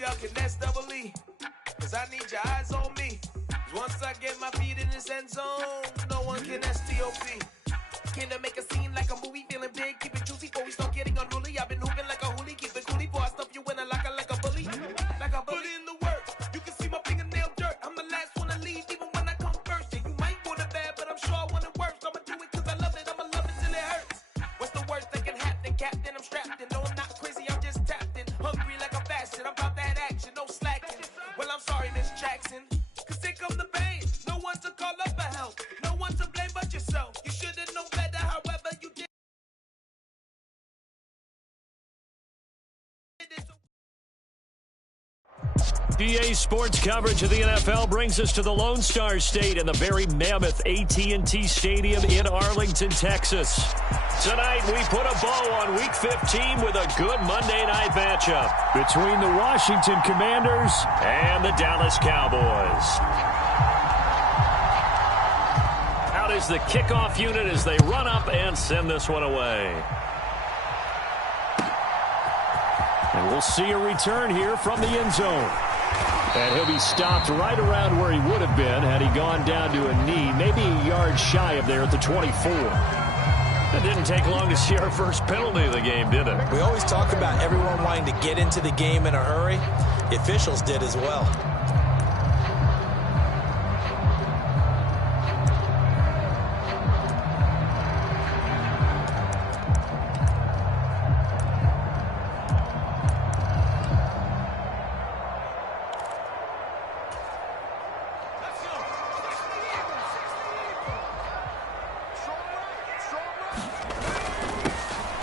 y'all can nest double E. Cause I need your eyes on me. Once I get my feet in this end zone, no one can STOP. Came to make a scene like a movie, feeling big, keep it juicy before we start getting unruly. I've been hooping like a hoolie, keep it coolie before I stuff you in a locker like a bully. Like a bully in the work, you can see my fingernail dirt. I'm the last one to leave, even when I come first. Yeah, you might want it bad, but I'm sure I want it worse. I'ma do it cause I love it, I'ma love it till it hurts. What's the worst that can happen, Captain? I'm strapped in, no I'm not crazy, I'm just tapped in. Hungry like I'm fasting, I'm about that action, no slacking. Well, I'm sorry, Miss Jackson, cause here come the pain. No one to call up for help, no one to blame but yourself. You should've known better, however you did. EA Sports coverage of the NFL brings us to the Lone Star State and the very mammoth AT&T Stadium in Arlington, Texas. Tonight, we put a bow on Week 15 with a good Monday night matchup between the Washington Commanders and the Dallas Cowboys. Out is the kickoff unit as they run up and send this one away. And we'll see a return here from the end zone. And he'll be stopped right around where he would have been had he gone down to a knee, maybe a yard shy of there at the 24. It didn't take long to see our first penalty of the game, did it? We always talk about everyone wanting to get into the game in a hurry. The officials did as well.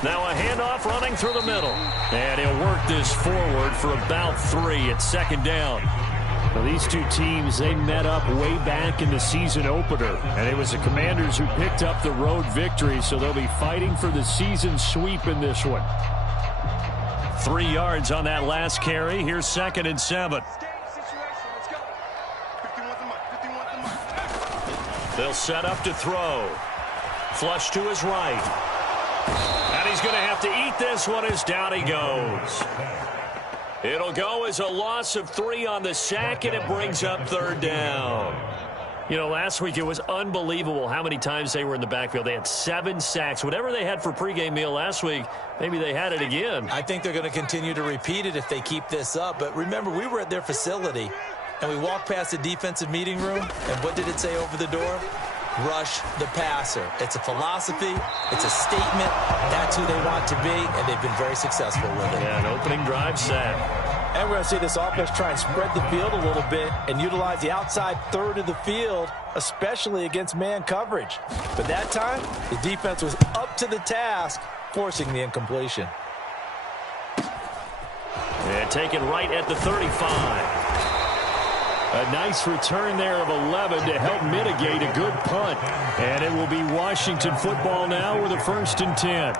Now a handoff running through the middle. And he'll work this forward for about 3 at second down. Well, these two teams, they met up way back in the season opener. And it was the Commanders who picked up the road victory, so they'll be fighting for the season sweep in this one. 3 yards on that last carry. Here's 2nd and 7. They'll set up to throw. Flush to his right. And he's going to have to eat this one as down he goes. It'll go as a loss of 3 on the sack, and it brings up 3rd down. You know, last week it was unbelievable how many times they were in the backfield. They had 7 sacks. Whatever they had for pregame meal last week, maybe they had it again. I think they're going to continue to repeat it if they keep this up. But remember, we were at their facility, and we walked past the defensive meeting room, and what did it say over the door? Rush the passer. It's a philosophy. It's a statement. That's who they want to be, and they've been very successful with it. Yeah, an opening drive sack. And we're going to see this offense try and spread the field a little bit and utilize the outside third of the field, especially against man coverage. But that time, the defense was up to the task, forcing the incompletion. And taken right at the 35. A nice return there of 11 to help mitigate a good punt. And it will be Washington football now with a 1st and 10.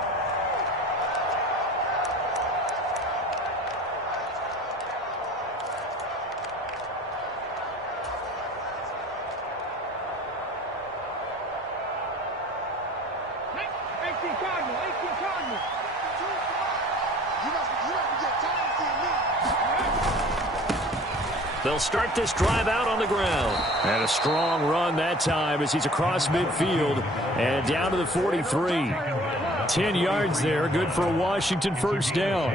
They'll start this drive out on the ground. And a strong run that time as he's across midfield and down to the 43. 10 yards there, good for a Washington 1st down.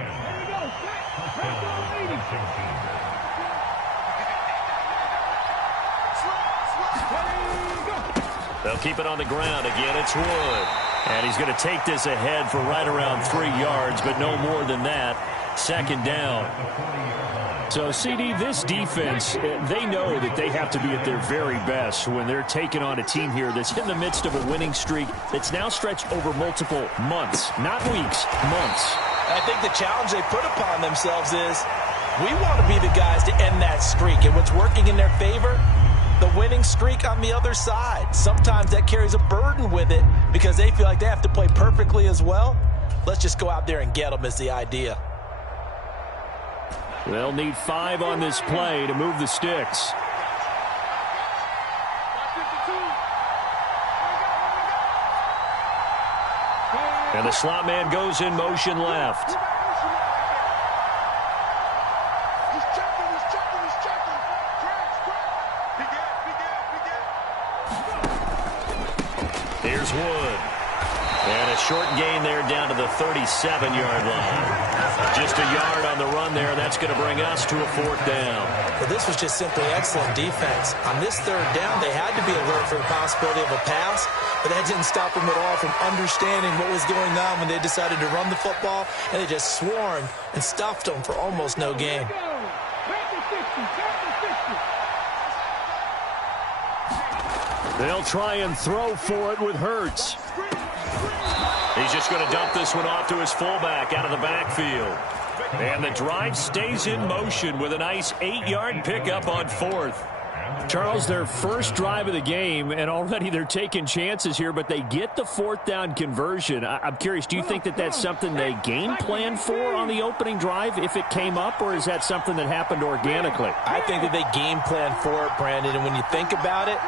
They'll keep it on the ground again. It's Wood. And he's going to take this ahead for right around 3 yards, but no more than that. 2nd down. So, CD, this defense, they know that they have to be at their very best when they're taking on a team here that's in the midst of a winning streak that's now stretched over multiple months, not weeks, months. I think the challenge they put upon themselves is we want to be the guys to end that streak. And what's working in their favor? The winning streak on the other side. Sometimes that carries a burden with it because they feel like they have to play perfectly as well. Let's just go out there and get them is the idea. They'll need 5 on this play to move the sticks. And the slot man goes in motion left. Here's Wood. And a short gain there down to the 37-yard line. Just a yard on the run there. That's going to bring us to a 4th down. Well, this was just simply excellent defense. On this 3rd down, they had to be alert for the possibility of a pass, but that didn't stop them at all from understanding what was going on when they decided to run the football, and they just swarmed and stuffed them for almost no gain. They'll try and throw for it with Hurts. He's just going to dump this one off to his fullback out of the backfield. And the drive stays in motion with a nice 8-yard pickup on 4th. Charles, their first drive of the game, and already they're taking chances here, but they get the 4th down conversion. I'm curious, do you think that that's something they game plan for on the opening drive if it came up, or is that something that happened organically? I think that they game plan for it, Brandon, and when you think about it,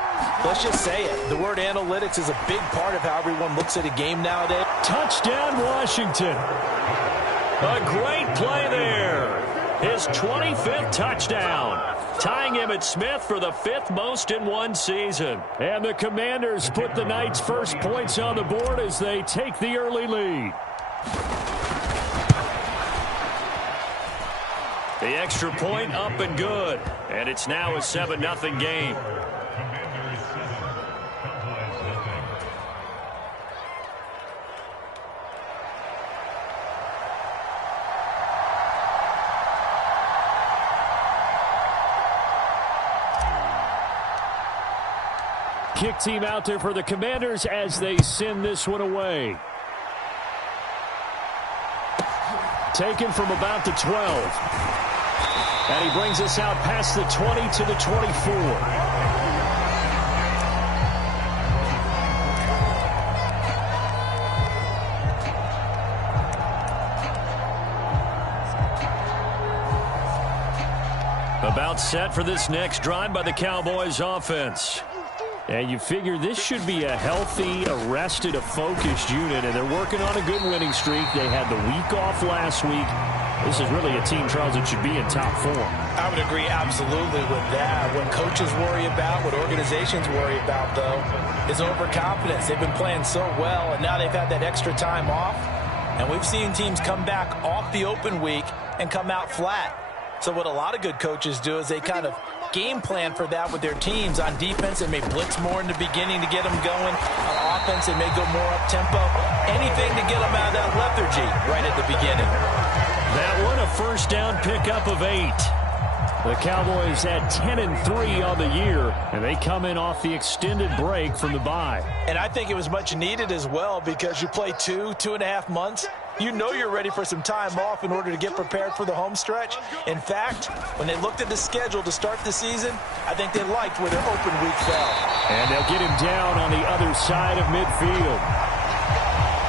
let's just say it. The word analytics is a big part of how everyone looks at a game nowadays. Touchdown, Washington. A great play there. His 25th touchdown. Tying him at Smith for the 5th most in one season. And the Commanders put the Knights' first points on the board as they take the early lead. The extra point up and good. And it's now a 7-0 game. Kick team out there for the Commanders as they send this one away. Taken from about the 12. And he brings us out past the 20 to the 24. About set for this next drive by the Cowboys offense. And you figure this should be a healthy, arrested, a focused unit, and they're working on a good winning streak. They had the week off last week. This is really a team, Charles, that should be in top form. I would agree absolutely with that. What coaches worry about, what organizations worry about, though, is overconfidence. They've been playing so well, and now they've had that extra time off. And we've seen teams come back off the open week and come out flat. So what a lot of good coaches do is they kind of game plan for that with their teams. On defense, they may blitz more in the beginning to get them going. On offense, they may go more up-tempo. Anything to get them out of that lethargy right at the beginning. That one, a first down pickup of 8. The Cowboys had 10-3 on the year, and they come in off the extended break from the bye. And I think it was much needed as well because you play 2.5 months. You know you're ready for some time off in order to get prepared for the home stretch. In fact, when they looked at the schedule to start the season, I think they liked where their open week fell. And they'll get him down on the other side of midfield.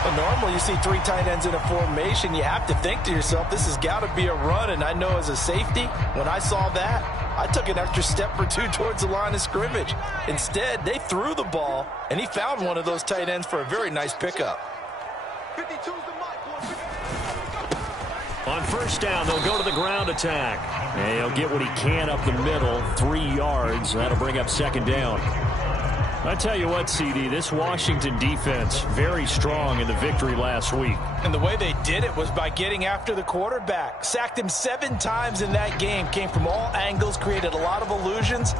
But normally you see 3 tight ends in a formation. You have to think to yourself, this has got to be a run. And I know as a safety, when I saw that, I took an extra step or 2 towards the line of scrimmage. Instead, they threw the ball, and he found one of those tight ends for a very nice pickup. 52's the mark. On first down, they'll go to the ground attack. And he'll get what he can up the middle, 3 yards. That'll bring up second down. I tell you what, CD, this Washington defense, very strong in the victory last week. And the way they did it was by getting after the quarterback. Sacked him 7 times in that game. Came from all angles, created a lot of illusions,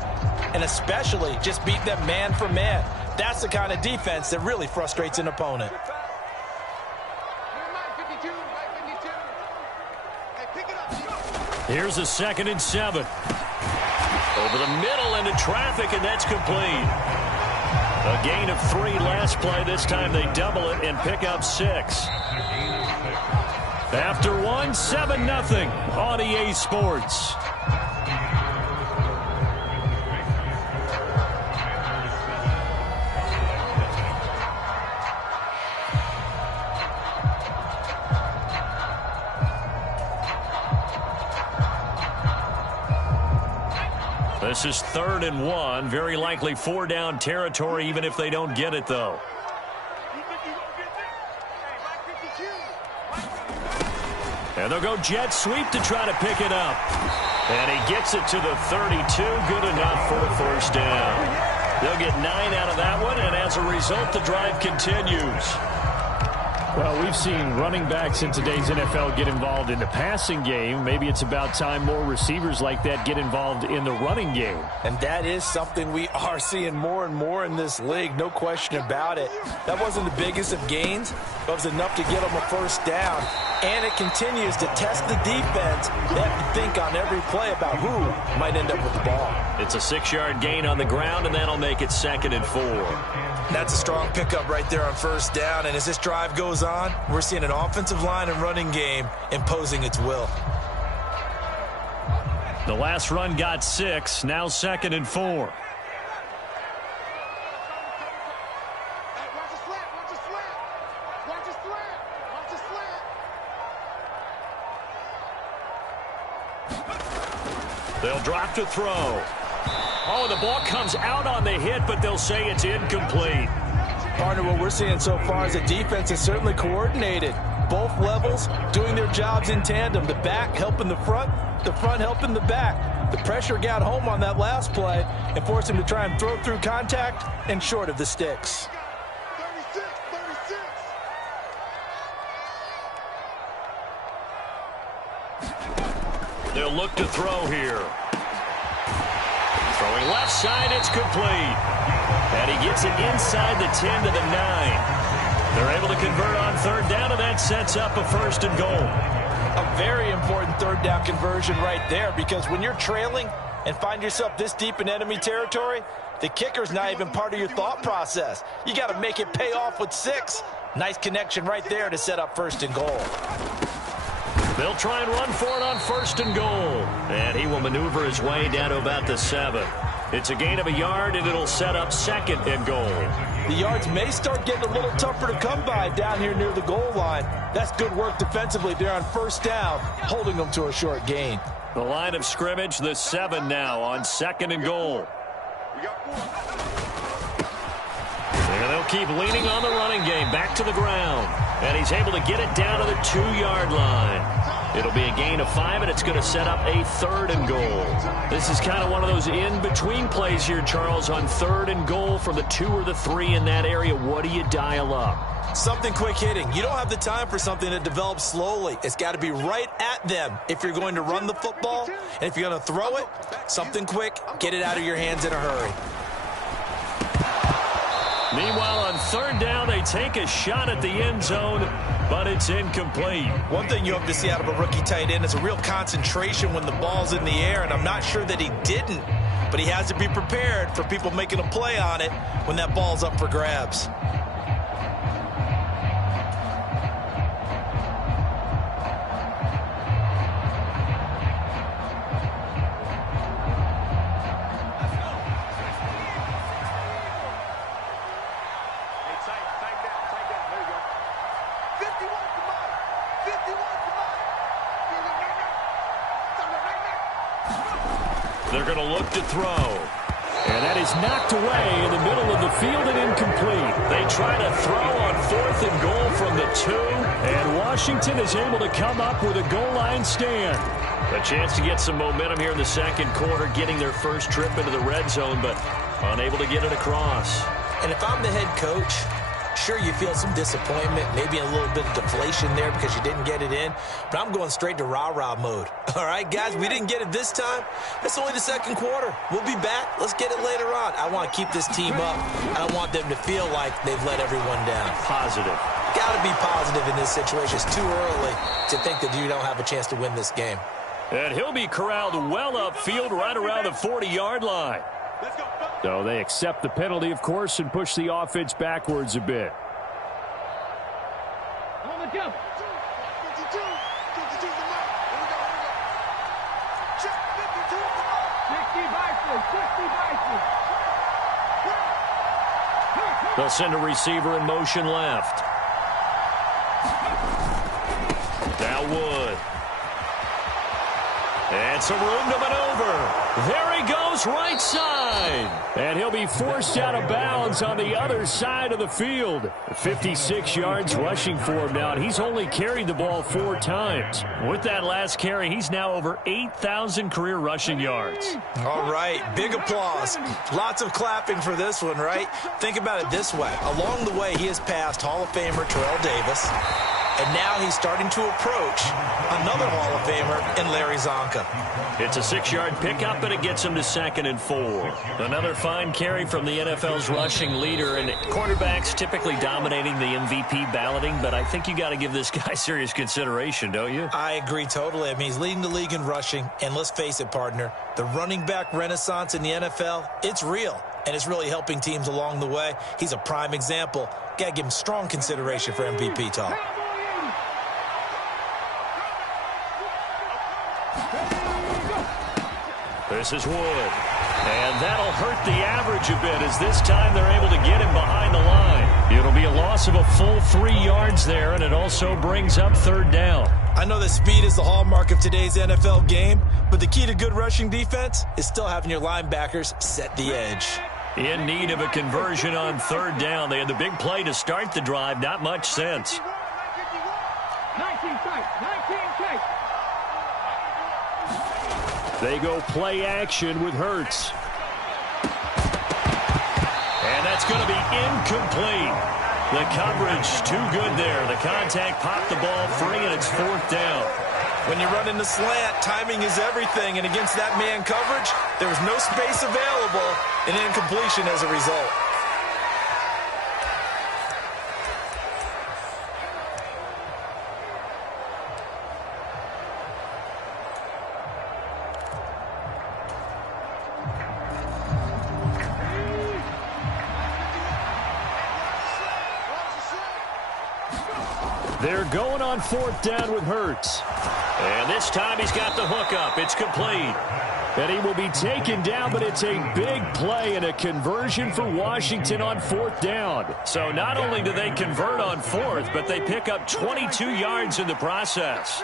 and especially just beat them man for man. That's the kind of defense that really frustrates an opponent. Here's a 2nd and 7. Over the middle into traffic, and that's complete. A gain of 3 last play. This time they double it and pick up 6. After 1, 7-0 on EA Sports. This is 3rd and 1. Very likely 4-down territory, even if they don't get it, though. And they'll go jet sweep to try to pick it up. And he gets it to the 32. Good enough for a first down. They'll get 9 out of that one, and as a result, the drive continues. Well, we've seen running backs in today's NFL get involved in the passing game. Maybe it's about time more receivers like that get involved in the running game. And that is something we are seeing more and more in this league, no question about it. That wasn't the biggest of gains, but it was enough to get them a first down. And it continues to test the defense. They have to think on every play about who might end up with the ball. It's a 6-yard gain on the ground, and that'll make it 2nd and 4. That's a strong pickup right there on first down. And as this drive goes on, we're seeing an offensive line and running game imposing its will. The last run got 6, now 2nd and 4. They'll drop to throw. Oh, the ball comes out on the hit, but they'll say it's incomplete. Partner, what we're seeing so far is the defense is certainly coordinated. Both levels doing their jobs in tandem. The back helping the front helping the back. The pressure got home on that last play and forced him to try and throw through contact and short of the sticks. 36. They'll look to throw here. Throwing left side, it's complete. And he gets it inside the 10 to the 9. They're able to convert on 3rd down, and that sets up a 1st and goal. A very important 3rd down conversion right there, because when you're trailing and find yourself this deep in enemy territory, the kicker's not even part of your thought process. You got to make it pay off with 6. Nice connection right there to set up 1st and goal. They'll try and run for it on 1st and goal. And he will maneuver his way down to about the 7. It's a gain of 1 yard, and it'll set up 2nd and goal. The yards may start getting a little tougher to come by down here near the goal line. That's good work defensively there on 1st down, holding them to a short gain. The line of scrimmage, the 7 now on 2nd and goal. And they'll keep leaning on the running game, back to the ground. And he's able to get it down to the 2-yard line. It'll be a gain of 5, and it's going to set up a 3rd and goal. This is kind of one of those in-between plays here, Charles, on 3rd and goal from the 2 or the 3 in that area. What do you dial up? Something quick hitting. You don't have the time for something that develops slowly. It's got to be right at them if you're going to run the football. And if you're going to throw it, something quick, get it out of your hands in a hurry. Meanwhile, on 3rd down, they take a shot at the end zone, but it's incomplete. One thing you hope to see out of a rookie tight end is a real concentration when the ball's in the air, and I'm not sure that he didn't, but he has to be prepared for people making a play on it when that ball's up for grabs. They're going to look to throw. And that is knocked away in the middle of the field and incomplete. They try to throw on 4th and goal from the 2. And Washington is able to come up with a goal line stand. A chance to get some momentum here in the 2nd quarter, getting their first trip into the red zone, but unable to get it across. And if I'm the head coach, sure, you feel some disappointment, maybe a little bit of deflation there because you didn't get it in, but I'm going straight to rah-rah mode. All right, guys, we didn't get it this time. It's only the 2nd quarter. We'll be back. Let's get it later on. I want to keep this team up. I don't want them to feel like they've let everyone down. Positive. Got to be positive in this situation. It's too early to think that you don't have a chance to win this game. And he'll be corralled well upfield right around the 40-yard line. So they accept the penalty, of course, and push the offense backwards a bit. They'll send a receiver in motion left. Now Wood. And some room to maneuver. There he goes, right side. And he'll be forced out of bounds on the other side of the field. 56 yards rushing for him now, and he's only carried the ball 4 times. With that last carry, he's now over 8,000 career rushing yards. All right, big applause. Lots of clapping for this one, right? Think about it this way. Along the way, he has passed Hall of Famer Terrell Davis, and now he's starting to approach another Hall of Famer in Larry Zonka. It's a 6-yard pickup, and it gets him to 2nd and 4. Another fine carry from the NFL's rushing leader, and quarterbacks typically dominating the MVP balloting, but I think you got to give this guy serious consideration, don't you? I agree totally. I mean, he's leading the league in rushing, and let's face it, partner, the running back renaissance in the NFL, it's real, and it's really helping teams along the way. He's a prime example. Got to give him strong consideration for MVP talk. This is Wood. And that'll hurt the average a bit as this time they're able to get him behind the line. It'll be a loss of a full 3 yards there, and it also brings up 3rd down. I know that speed is the hallmark of today's NFL game, but the key to good rushing defense is still having your linebackers set the edge. In need of a conversion on 3rd down. They had the big play to start the drive. Not much sense. 19 tight. They go play action with Hurts. And that's going to be incomplete. The coverage too good there. The contact popped the ball free, and it's 4th down. When you run in the slant, timing is everything, and against that man coverage, there was no space available, and incompletion as a result. They're going on 4th down with Hurts. And this time he's got the hook up. It's complete. And he will be taken down, but it's a big play and a conversion for Washington on 4th down. So not only do they convert on 4th, but they pick up 22 yards in the process.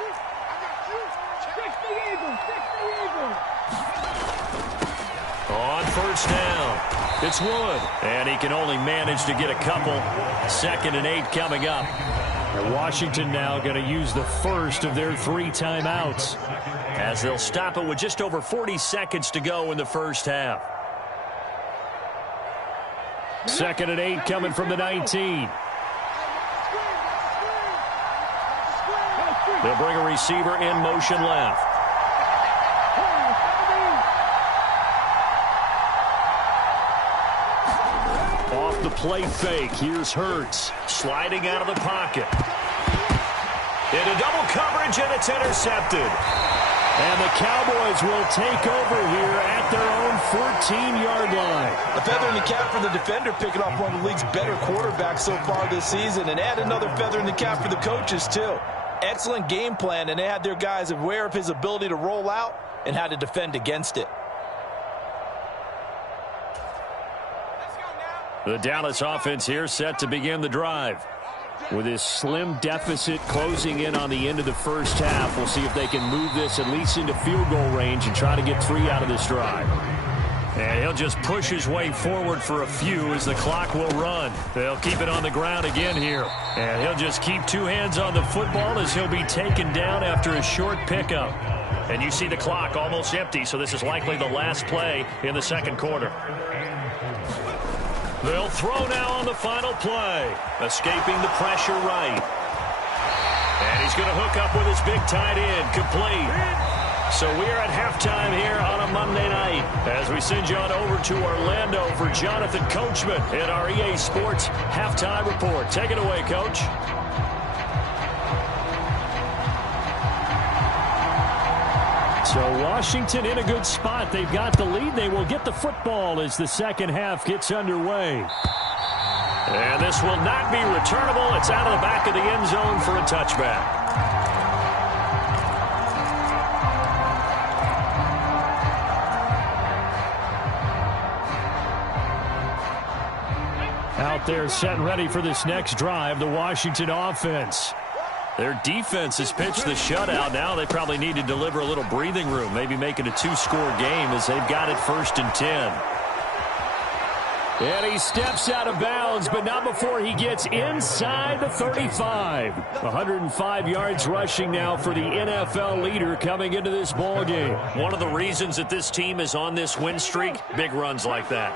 On 1st down, it's Wood. And he can only manage to get a couple. 2nd and 8 coming up. And Washington now going to use the first of their 3 timeouts, as they'll stop it with just over 40 seconds to go in the first half. 2nd and 8 coming from the 19. They'll bring a receiver in motion left. Off the play fake, here's Hurts. Sliding out of the pocket. Into double coverage, and it's intercepted. And the Cowboys will take over here at their own 14-yard line. A feather in the cap for the defender, picking off one of the league's better quarterbacks so far this season, and add another feather in the cap for the coaches, too. Excellent game plan, and they had their guys aware of his ability to roll out and how to defend against it. The Dallas offense here set to begin the drive. With this slim deficit closing in on the end of the first half, we'll see if they can move this at least into field goal range and try to get 3 out of this drive. And he'll just push his way forward for a few as the clock will run. They'll keep it on the ground again here. And he'll just keep 2 hands on the football as he'll be taken down after a short pickup. And you see the clock almost empty, so this is likely the last play in the second quarter. They'll throw now on the final play. Escaping the pressure right. And he's going to hook up with his big tight end. Complete. So we're at halftime here on a Monday night as we send you on over to Orlando for Jonathan Coachman in our EA Sports Halftime Report. Take it away, Coach. So Washington in a good spot. They've got the lead. They will get the football as the second half gets underway. And this will not be returnable. It's out of the back of the end zone for a touchback. Out there set and ready for this next drive, the Washington offense. Their defense has pitched the shutout. Now they probably need to deliver a little breathing room, maybe make it a 2-score game as they've got it 1st and 10. And he steps out of bounds, but not before he gets inside the 35. 105 yards rushing now for the NFL leader coming into this ball game. One of the reasons that this team is on this win streak, big runs like that.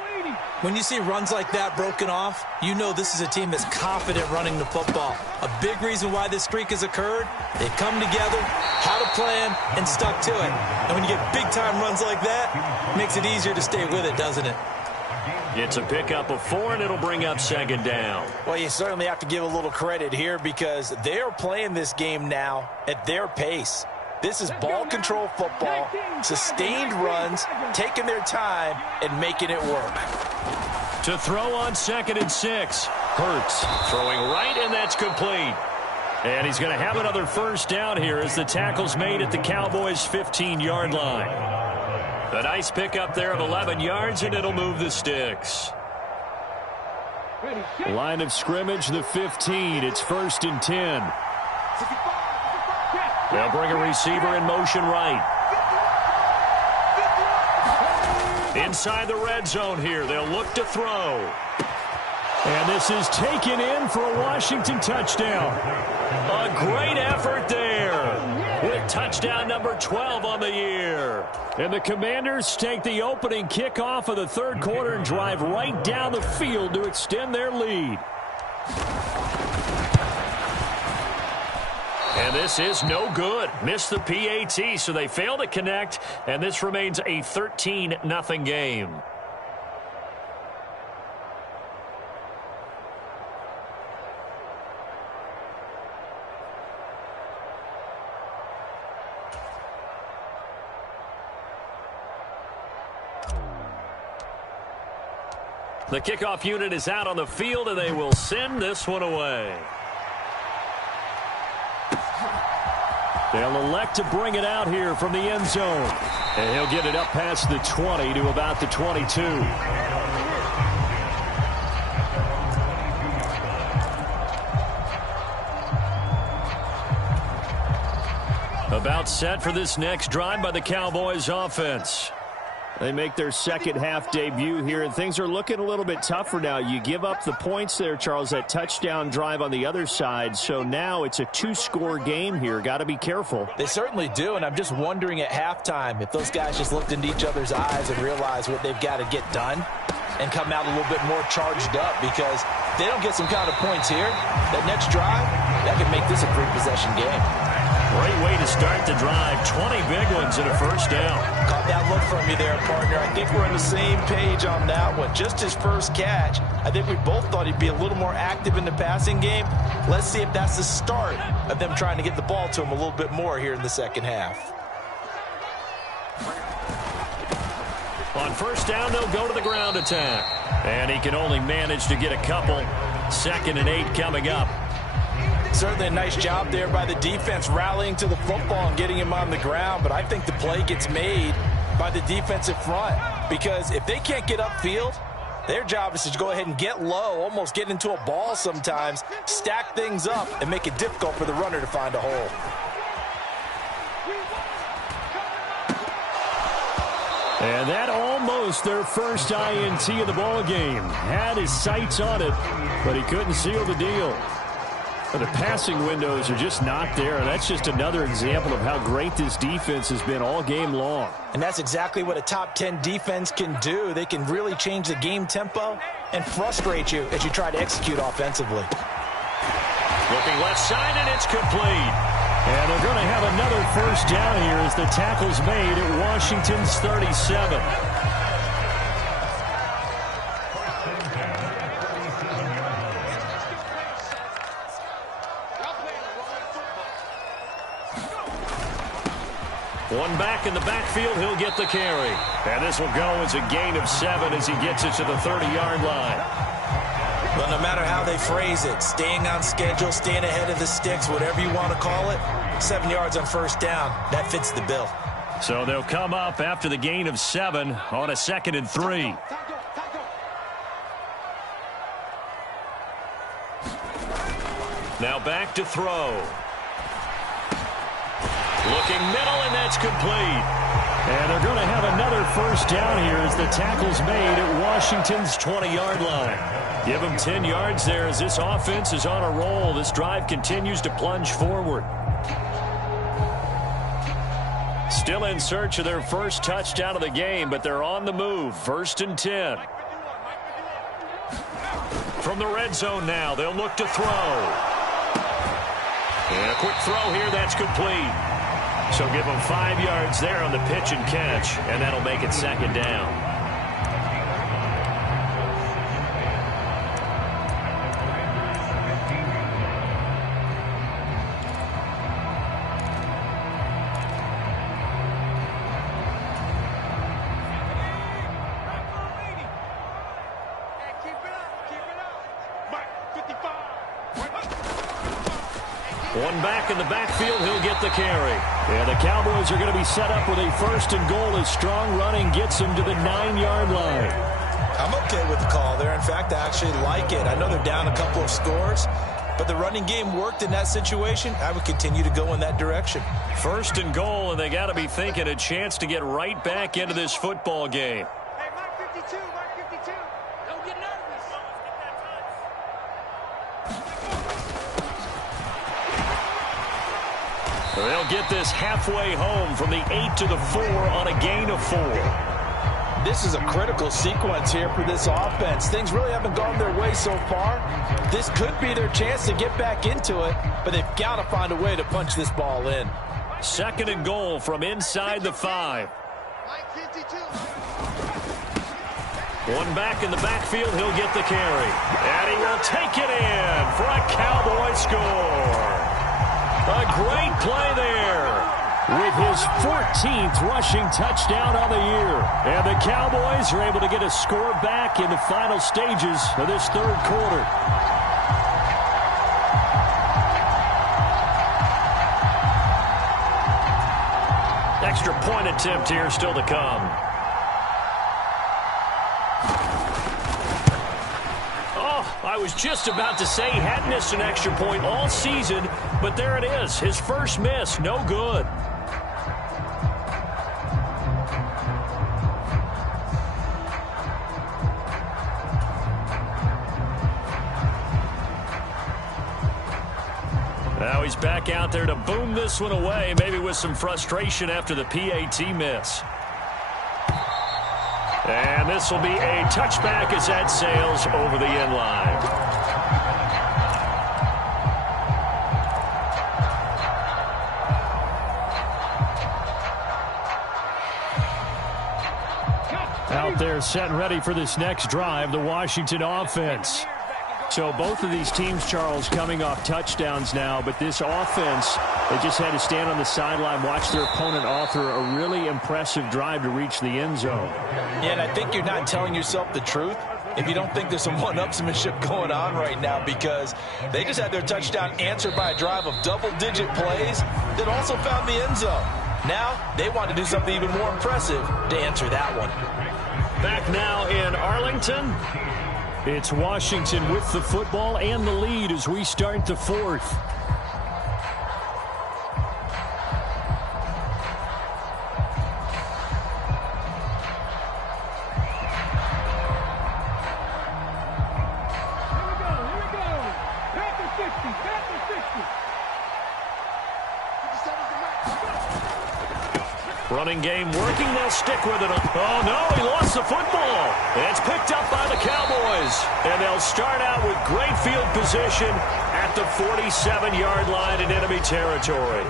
When you see runs like that broken off, you know this is a team that's confident running the football. A big reason why this streak has occurred, they've come together, had a plan, and stuck to it. And when you get big-time runs like that, it makes it easier to stay with it, doesn't it? It's a pickup of 4, and it'll bring up 2nd down. Well, you certainly have to give a little credit here because they're playing this game now at their pace. This is ball control football, sustained runs, taking their time, and making it work. To throw on 2nd and 6. Hurts throwing right, and that's complete. And he's going to have another 1st down here as the tackle's made at the Cowboys' 15-yard line. A nice pickup there of 11 yards, and it'll move the sticks. Line of scrimmage, the 15. It's 1st and 10. They'll bring a receiver in motion right. Inside the red zone here. They'll look to throw. And this is taken in for a Washington touchdown. A great effort there with touchdown number 12 on the year. And the Commanders take the opening kickoff of the 3rd quarter and drive right down the field to extend their lead. And this is no good. Missed the PAT, so they fail to connect, and this remains a 13-0 game. The kickoff unit is out on the field, and they will send this one away. They'll elect to bring it out here from the end zone. And he'll get it up past the 20 to about the 22. About set for this next drive by the Cowboys offense. They make their second half debut here, and things are looking a little bit tougher now. You give up the points there, Charles, that touchdown drive on the other side. So now it's a 2-score game here. Got to be careful. They certainly do, and I'm just wondering at halftime if those guys just looked into each other's eyes and realized what they've got to get done and come out a little bit more charged up, because if they don't get some kind of points here, that next drive, that could make this a 3-possession game. Great way to start the drive. 20 big ones and a 1st down. Caught that look from you there, partner. I think we're on the same page on that one. Just his first catch. I think we both thought he'd be a little more active in the passing game. Let's see if that's the start of them trying to get the ball to him a little bit more here in the second half. On 1st down, they'll go to the ground attack. And he can only manage to get a couple. 2nd and 8 coming up. Certainly a nice job there by the defense rallying to the football and getting him on the ground, but I think the play gets made by the defensive front, because if they can't get upfield, their job is to go ahead and get low, almost get into a ball sometimes, stack things up, and make it difficult for the runner to find a hole. And that almost their first INT of the ball game. Had his sights on it, but he couldn't seal the deal. But the passing windows are just not there. And that's just another example of how great this defense has been all game long. And that's exactly what a top 10 defense can do. They can really change the game tempo and frustrate you as you try to execute offensively. Looking left side, and it's complete. And they're going to have another 1st down here as the tackle's made at Washington's 37. One back in the backfield, he'll get the carry. And this will go as a gain of 7 as he gets it to the 30-yard line. Well, no matter how they phrase it, staying on schedule, staying ahead of the sticks, whatever you want to call it, 7 yards on 1st down, that fits the bill. So they'll come up after the gain of 7 on a 2nd and 3. Now back to throw. Looking middle, and that's complete. And they're going to have another first down here as the tackle's made at Washington's 20-yard line. Give them 10 yards there as this offense is on a roll. This drive continues to plunge forward. Still in search of their first touchdown of the game, but they're on the move. 1st and 10. From the red zone now, they'll look to throw. And a quick throw here, that's complete. So give them 5 yards there on the pitch and catch, and that'll make it 2nd down. One back in the backfield, he'll get the carry. Yeah, the Cowboys are going to be set up with a 1st and goal as strong running gets them to the 9-yard line. I'm okay with the call there. In fact, I actually like it. I know they're down a couple of scores, but the running game worked in that situation. I would continue to go in that direction. 1st and goal, and they got to be thinking a chance to get right back into this football game. Hey, Mark 52, Mark 52. Don't get nervous. They'll get this halfway home from the 8 to the 4 on a gain of 4. This is a critical sequence here for this offense. Things really haven't gone their way so far. This could be their chance to get back into it, but they've got to find a way to punch this ball in. 2nd and goal from inside the 5. One back in the backfield, he'll get the carry. And he will take it in for a Cowboy score. A great play there. With his 14th rushing touchdown on the year. And the Cowboys are able to get a score back in the final stages of this 3rd quarter. Extra point attempt here still to come. I was just about to say he hadn't missed an extra point all season, but there it is. His first miss, no good. Now he's back out there to boom this one away, maybe with some frustration after the PAT miss. And this will be a touchback as that sails over the end line. Out there set and ready for this next drive, the Washington offense. So both of these teams, Charles, coming off touchdowns now, but this offense, they just had to stand on the sideline, watch their opponent author a really impressive drive to reach the end zone. Yeah, and I think you're not telling yourself the truth if you don't think there's some one-upsmanship going on right now, because they just had their touchdown answered by a drive of double-digit plays that also found the end zone. Now they want to do something even more impressive to answer that one. Back now in Arlington. It's Washington with the football and the lead as we start the 4th. Running game working, they'll stick with it. Oh, no, he lost the football. It's picked up by the Cowboys. And they'll start out with great field position at the 47-yard line in enemy territory.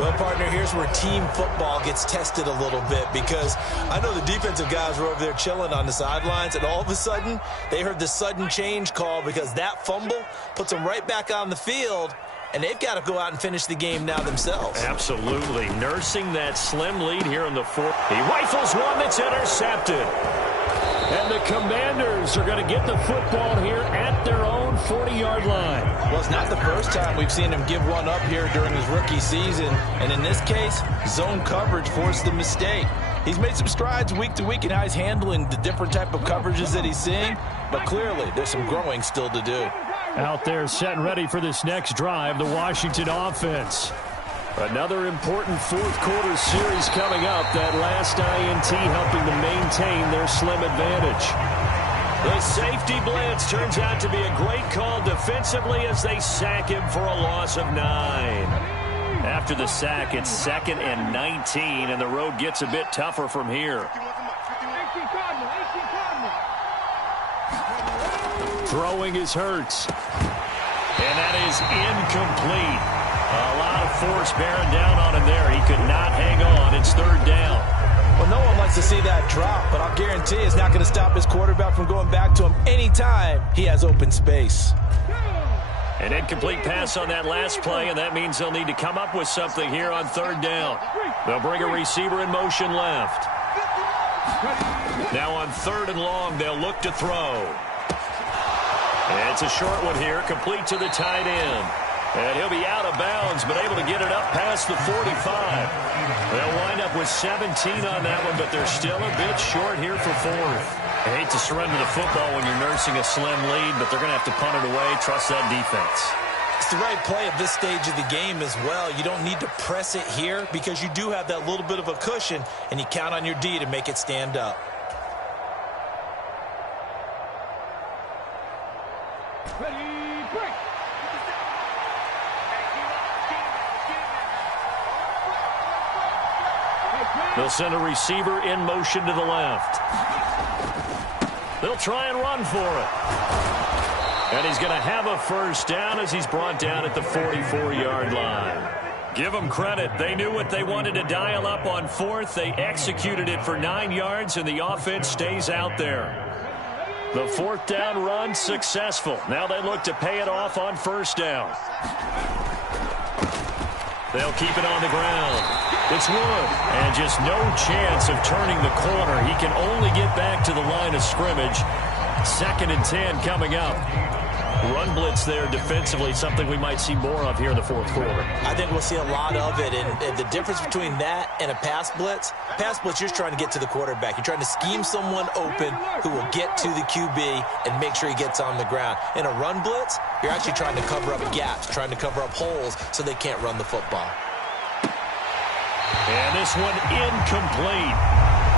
Well, partner, here's where team football gets tested a little bit, because I know the defensive guys were over there chilling on the sidelines, and all of a sudden they heard the sudden change call because that fumble puts them right back on the field. And they've got to go out and finish the game now themselves. Absolutely. Nursing that slim lead here in the 4th. He rifles one that's intercepted. And the Commanders are going to get the football here at their own 40-yard line. Well, it's not the first time we've seen him give one up here during his rookie season. And in this case, zone coverage forced the mistake. He's made some strides week to week in how he's handling the different type of coverages that he's seeing. But clearly, there's some growing still to do. Out there set and ready for this next drive, the Washington offense. Another important fourth-quarter series coming up. That last INT helping to maintain their slim advantage. The safety blitz turns out to be a great call defensively as they sack him for a loss of 9. After the sack, it's 2nd and 19, and the road gets a bit tougher from here. Throwing is Hurts. And that is incomplete. A lot of force bearing down on him there. He could not hang on. It's 3rd down. Well, no one likes to see that drop, but I'll guarantee it's not going to stop his quarterback from going back to him anytime he has open space. An incomplete pass on that last play, and that means they'll need to come up with something here on 3rd down. They'll bring a receiver in motion left. Now on 3rd and long, they'll look to throw. And it's a short one here, complete to the tight end. And he'll be out of bounds, but able to get it up past the 45. They'll wind up with 17 on that one, but they're still a bit short here for 4th. I hate to surrender the football when you're nursing a slim lead, but they're going to have to punt it away. Trust that defense. It's the right play at this stage of the game as well. You don't need to press it here because you do have that little bit of a cushion, and you count on your D to make it stand up. Ready, break. They'll send a receiver in motion to the left. They'll try and run for it. And he's going to have a 1st down as he's brought down at the 44-yard line. Give them credit. They knew what they wanted to dial up on 4th. They executed it for 9 yards, and the offense stays out there. The 4th down run successful. Now they look to pay it off on 1st down. They'll keep it on the ground. It's Wood, and just no chance of turning the corner. He can only get back to the line of scrimmage. 2nd and 10 coming up. Run blitz there defensively, something we might see more of here in the 4th quarter. I think we'll see a lot of it, and the difference between that and a pass blitz, you're just trying to get to the quarterback. You're trying to scheme someone open who will get to the QB and make sure he gets on the ground. In a run blitz, you're actually trying to cover up gaps, trying to cover up holes so they can't run the football. And this one incomplete.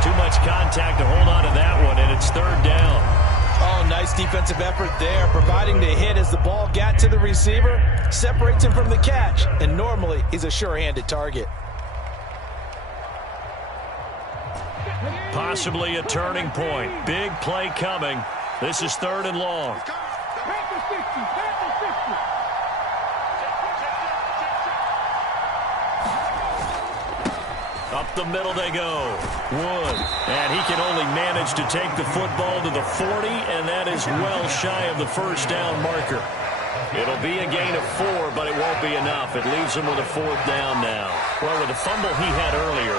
Too much contact to hold on to that one, and it's 3rd down. Oh, nice defensive effort there, providing the hit as the ball got to the receiver, separates him from the catch, and normally he's a sure-handed target. Possibly a turning point. Big play coming. This is 3rd and long. Up the middle they go. Wood. And he can only manage to take the football to the 40, and that is well shy of the 1st down marker. It'll be a gain of 4, but it won't be enough. It leaves him with a 4th down now. Well, with the fumble he had earlier,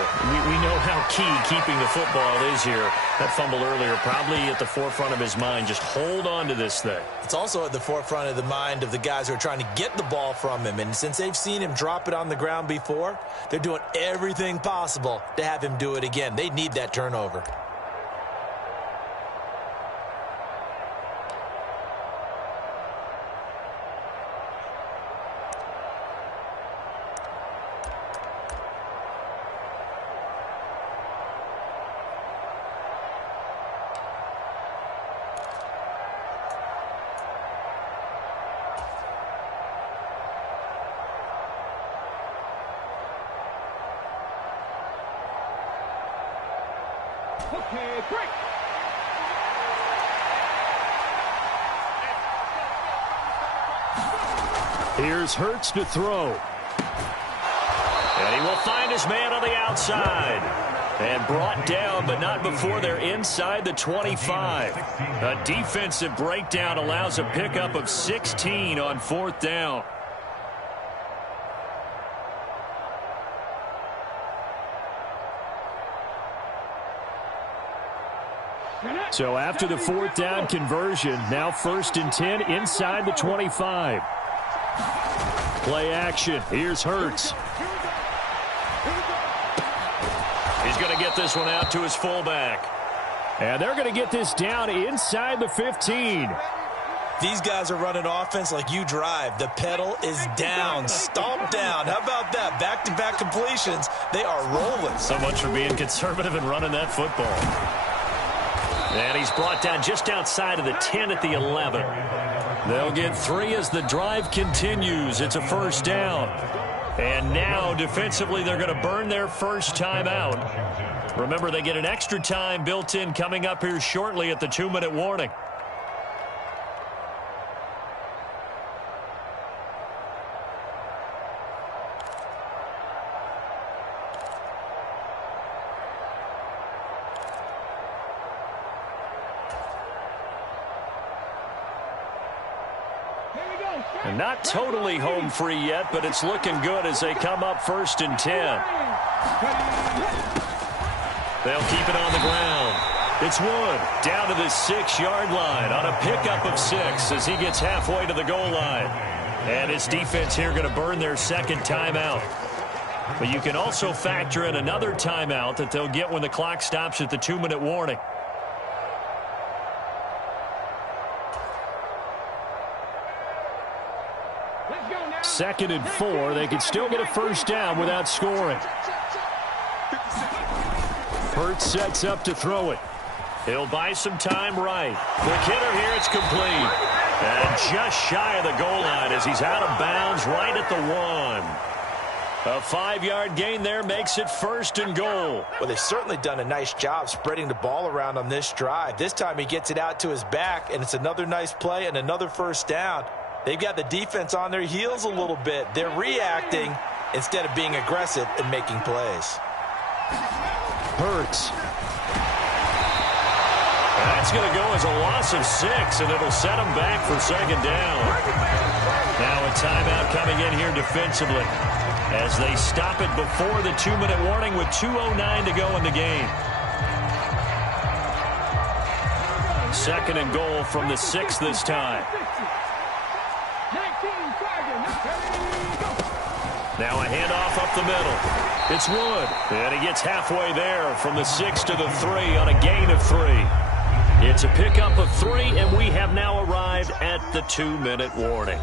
we know how key keeping the football is here. That fumble earlier probably at the forefront of his mind. Just hold on to this thing. It's also at the forefront of the mind of the guys who are trying to get the ball from him. And since they've seen him drop it on the ground before, they're doing everything possible to have him do it again. They need that turnover. Okay, break. Here's Hurts to throw. And he will find his man on the outside. And brought down, but not before they're inside the 25. A defensive breakdown allows a pickup of 16 on 4th down. So after the 4th down conversion, now 1st and 10 inside the 25. Play action. Here's Hurts. He's going to get this one out to his fullback. And they're going to get this down inside the 15. These guys are running offense like you drive. The pedal is down, stomp down. How about that? Back-to-back completions. They are rolling. So much for being conservative and running that football. And he's brought down just outside of the 10 at the 11. They'll get 3 as the drive continues. It's a first down. And now, defensively, they're going to burn their first time out. Remember, they get an extra time built in coming up here shortly at the 2-minute warning. And not totally home free yet, but it's looking good as they come up 1st and 10. They'll keep it on the ground. It's Wood down to the 6-yard line on a pickup of 6 as he gets halfway to the goal line. And his defense here going to burn their second timeout. But you can also factor in another timeout that they'll get when the clock stops at the 2-minute warning. Second and 4. They can still get a first down without scoring. Hurts sets up to throw it. He'll buy some time right. The hitter here, it's complete. And just shy of the goal line as he's out of bounds right at the 1. A 5-yard gain there makes it 1st and goal. Well, they've certainly done a nice job spreading the ball around on this drive. This time he gets it out to his back, and it's another nice play and another first down. They've got the defense on their heels a little bit. They're reacting instead of being aggressive and making plays. Hurts. That's going to go as a loss of 6, and it'll set them back for 2nd down. Now a timeout coming in here defensively as they stop it before the 2-minute warning with 2:09 to go in the game. 2nd and goal from the 6 this time. Now a handoff up the middle. It's Wood. And he gets halfway there from the 6 to the 3 on a gain of 3. It's a pickup of 3, and we have now arrived at the 2-minute warning.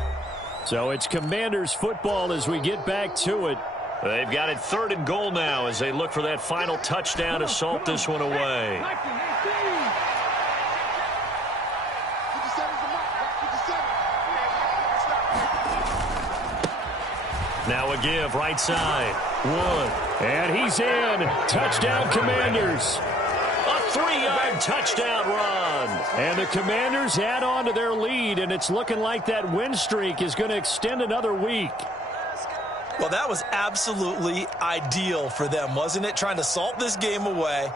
So it's Commanders football as we get back to it. They've got it 3rd and goal now as they look for that final touchdown to salt this one away. Now a give right side. Wood. And he's in. Touchdown Commanders. A 3-yard touchdown run. And the Commanders add on to their lead, and it's looking like that win streak is going to extend another week. Well, that was absolutely ideal for them, wasn't it? Trying to salt this game away.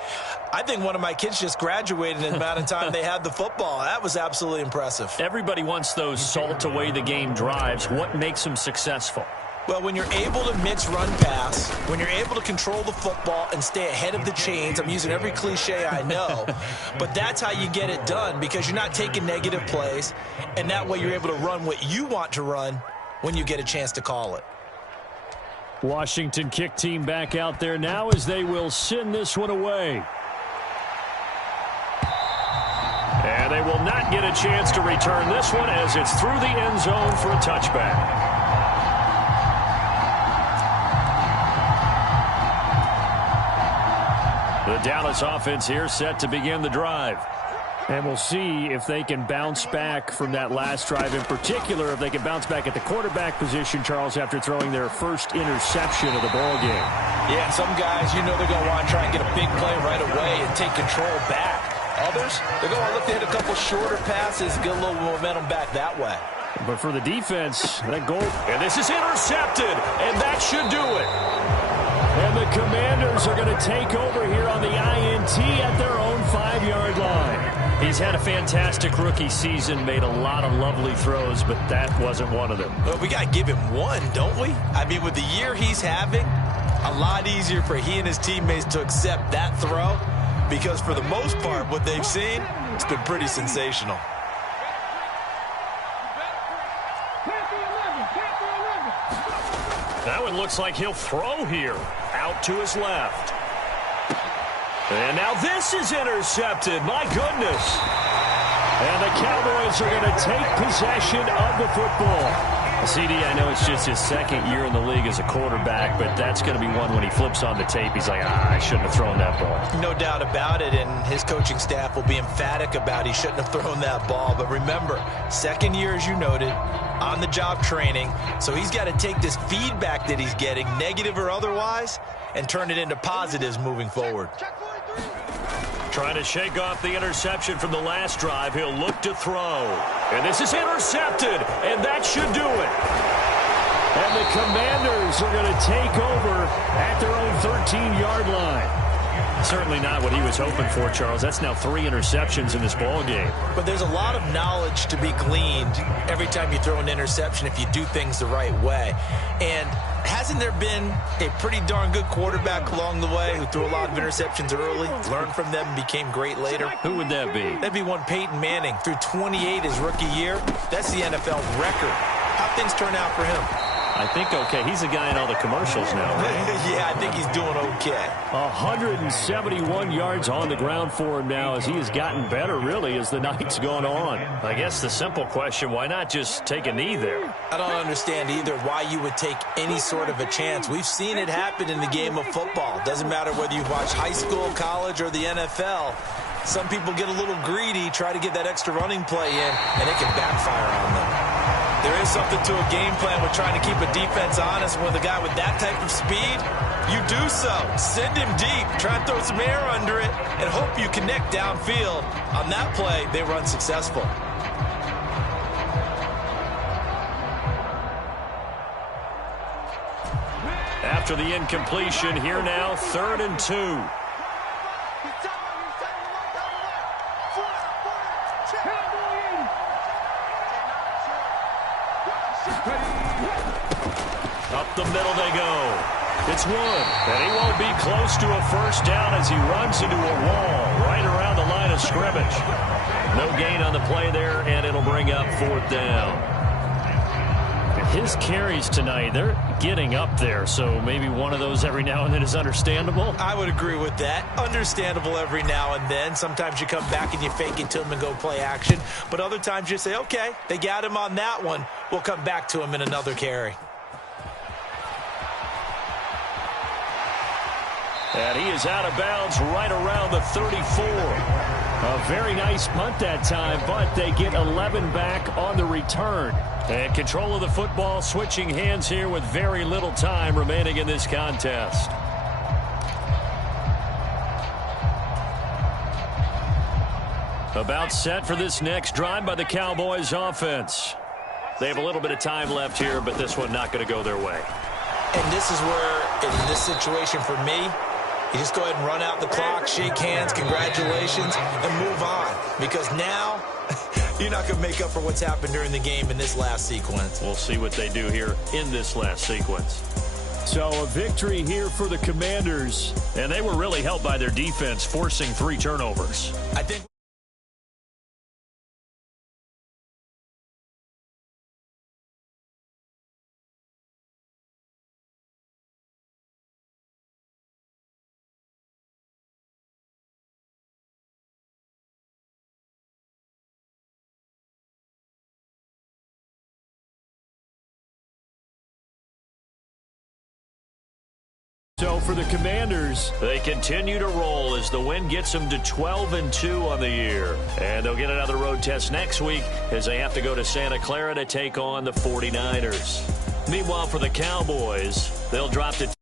I think one of my kids just graduated in the amount of time they had the football. That was absolutely impressive. Everybody wants those salt away the game drives. What makes them successful? Well, when you're able to mix run pass, when you're able to control the football and stay ahead of the chains, I'm using every cliche I know, but that's how you get it done because you're not taking negative plays, and that way you're able to run what you want to run when you get a chance to call it. Washington kick team back out there now as they will send this one away. And they will not get a chance to return this one as it's through the end zone for a touchback. The Dallas offense here set to begin the drive. And we'll see if they can bounce back from that last drive, in particular if they can bounce back at the quarterback position, Charles, after throwing their first interception of the ball game. Yeah, and some guys, you know they're going to want to try and get a big play right away and take control back. Others, they're going to look to hit a couple shorter passes, get a little momentum back that way. But for the defense, that goal. And this is intercepted, and that should do it. And the Commanders are going to take over here on the INT at their own 5-yard line. He's had a fantastic rookie season, made a lot of lovely throws, but that wasn't one of them. Well, we got to give him one, don't we? I mean, with the year he's having, a lot easier for he and his teammates to accept that throw because for the most part, what they've seen, it's been pretty sensational. That one looks like he'll throw here. Out to his left. And now this is intercepted. My goodness. And the Cowboys are going to take possession of the football. CD, I know it's just his second year in the league as a quarterback, but that's going to be one when he flips on the tape. He's like, I shouldn't have thrown that ball. No doubt about it, and his coaching staff will be emphatic about he shouldn't have thrown that ball. But remember, second year, as you noted, on-the-job training, so he's got to take this feedback that he's getting, negative or otherwise, and turn it into positives moving forward. Trying to shake off the interception from the last drive. He'll look to throw. And this is intercepted, and that should do it. And the Commanders are going to take over at their own 13-yard line. Certainly not what he was hoping for, Charles. That's now 3 interceptions in this ball game. But there's a lot of knowledge to be gleaned every time you throw an interception if you do things the right way. And hasn't there been a pretty darn good quarterback along the way who threw a lot of interceptions early, learned from them, and became great later? Who would that be? That'd be one Peyton Manning. Threw 28 his rookie year. That's the NFL record. How'd things turn out for him? I think okay. He's the guy in all the commercials now, right? Yeah, I think he's doing okay. 171 yards on the ground for him now as he has gotten better, really, as the night's gone on. I guess the simple question, why not just take a knee there? I don't understand either why you would take any sort of a chance. We've seen it happen in the game of football. Doesn't matter whether you watch high school, college, or the NFL. Some people get a little greedy, try to get that extra running play in, and it can backfire on them. There is something to a game plan with trying to keep a defense honest. With a guy with that type of speed, you do so. Send him deep, try and throw some air under it, and hope you connect downfield. On that play, they were unsuccessful. After the incompletion, here now, 3rd and 2. Up the middle they go. It's Wood, and he won't be close to a first down as he runs into a wall right around the line of scrimmage. No gain on the play there, and it'll bring up 4th down. His carries tonight, they're getting up there, so maybe one of those every now and then is understandable. I would agree with that. Understandable every now and then. Sometimes you come back and you fake it to him and go play action. But other times you say, okay, they got him on that one. We'll come back to him in another carry. And he is out of bounds right around the 34. A very nice punt that time, but they get 11 back on the return. And control of the football switching hands here with very little time remaining in this contest. About set for this next drive by the Cowboys offense. They have a little bit of time left here, but this one not going to go their way. And this is where, in this situation for me, you just go ahead and run out the clock, shake hands, congratulations, and move on. Because now, you're not going to make up for what's happened during the game in this last sequence. We'll see what they do here in this last sequence. So a victory here for the Commanders. And they were really helped by their defense, forcing 3 turnovers. I think So for the Commanders, they continue to roll as the win gets them to 12-2 on the year. And they'll get another road test next week as they have to go to Santa Clara to take on the 49ers. Meanwhile, for the Cowboys, they'll drop to